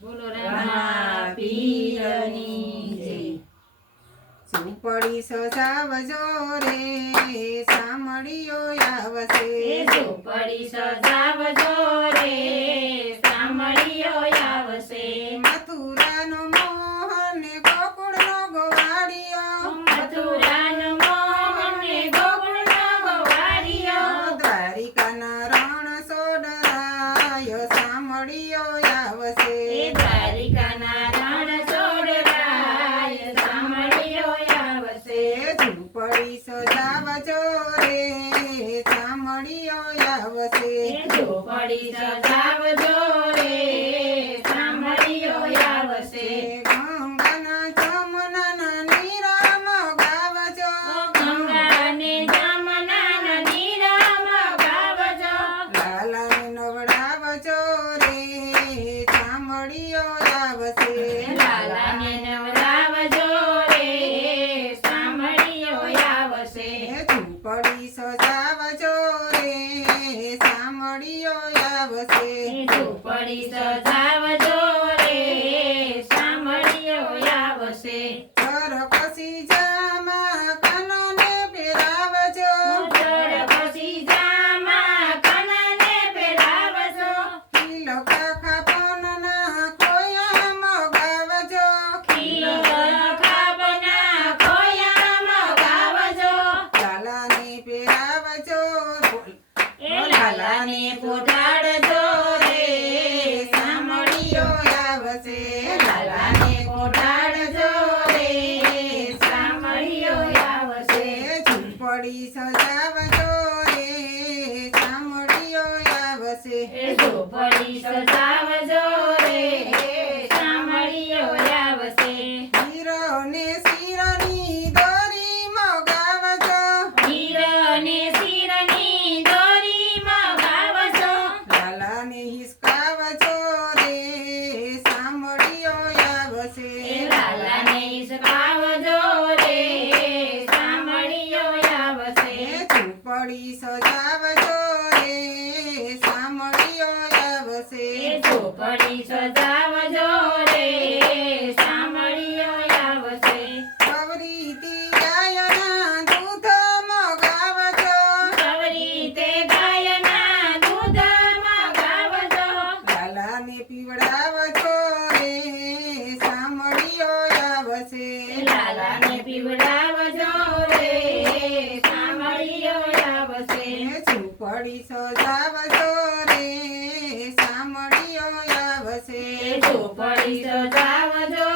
બોલો રામા પીરની જય. ઝૂંપડી સજાવજો રે સામળીઓ આવશે. ઝૂંપડી સજાવજો રે સામળીઓ આવશે. મથુરાનો મોહન ને ગોકુળનો ગોવાળિયો. મથુરાનો મોહન ને ગોકુળનો ગોવાળિયો. દ્વારિકાના રણ સોડરાય સામળીઓ આવશે. દ્વારિકાના રણ છોડરાય સામળીઓ આવશે. ઝૂંપડી સજાવજો રે સામળીઓ આવશે. ઝૂંપડી સજાવજો રે સામળીઓ આવશે. ગંગાના જમનાના નીરમાં ગાવજો. ગંગાને જમનાના નીરમાં ગાવજો. લાલાને નવડાવજો રે સામળીઓ આવશે. લાલાને નવડાવજો રે સામળીઓ આવશે. ઝૂંપડી સજાવજો રે સામળીઓ આવશે. ઝૂંપડી સજાવજો રે સામળીઓ આવશે. સરકસી જામાં કાનને પહેરાવજો. પછી જામા કનને પહેરાવજો. કિલો કાખા પનના કોયામાં ગાવજો. ખીલો ખાબના ખોયામાં ગાવજો. લાલાને પહેરાવજો. એ લાલાને પોઢાડજો રે સામળીઓ આવશે. લાલાને પોઢાડજો રે સામળીઓ આવશે. ઝૂંપડી સજાવજો રે સામળીઓ આવશે. ઝૂંપડી સજાવજો રે સામળીઓ આવશે. હીરોને શિરની દોરી મગાવજો. હીરાને શિરની દોરીમાં ગાવજો. લાલાને હિસકાવજો રે સામળીઓ આવશે. લાલાને ઈસકાવજો રે સામળીઓ આવશે. ઝૂંપડી સજાવજો રે સામળીઓ આવશે. ઝૂંપડી સજાવજો રે સામળીઓ આવશે. સવરીતી ગાયના દૂધ મગાવજો. સવરી તે ગાયના દૂધમાં ગાવજો. લાલાને પીવડાવજો રે સામળીઓ આવશે. લાલાને પીવડાવજો રે સામળીઓ આવશે. ઝૂંપડી સજાવજો રે સામળીઓ આવશે. ઝૂંપડી સજાવજો